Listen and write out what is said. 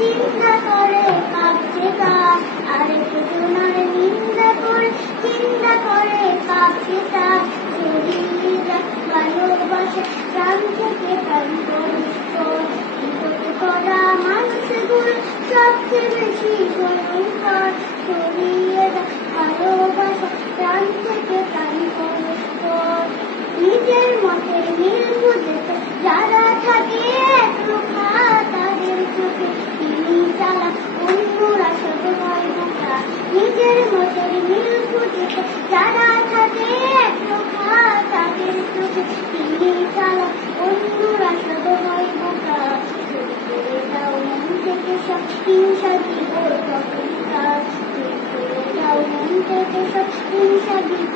চিন্তা করে, কাঁদছে তার আর তোলার নিন্দা করে, চিন্তা করে, কাঁদছে তার ভালোবাসা প্রাণ থেকে বিপদ করা মানুষগুলো সবচেয়ে বেশি ভয়ঙ্কর ছড়িয়ে যায় ভালোবাসা প্রাণ থেকে প্রাণ পরস্পর নিজের মতের মিল বুঝেতে যারা থাকে একরোখা তাদের চোখে তিনি চালা অন্যরা শুধু হয় বোকা নিজের মতের মিল বুঝেতে যারা থাকে, একরোখা, তাদের চোখে তিনি চালা অন্যরা হয় বোকা। দাও মন থেকে সব হিংসা দিব তখন কাজ। দাও মন থেকে সব হিংসা দিব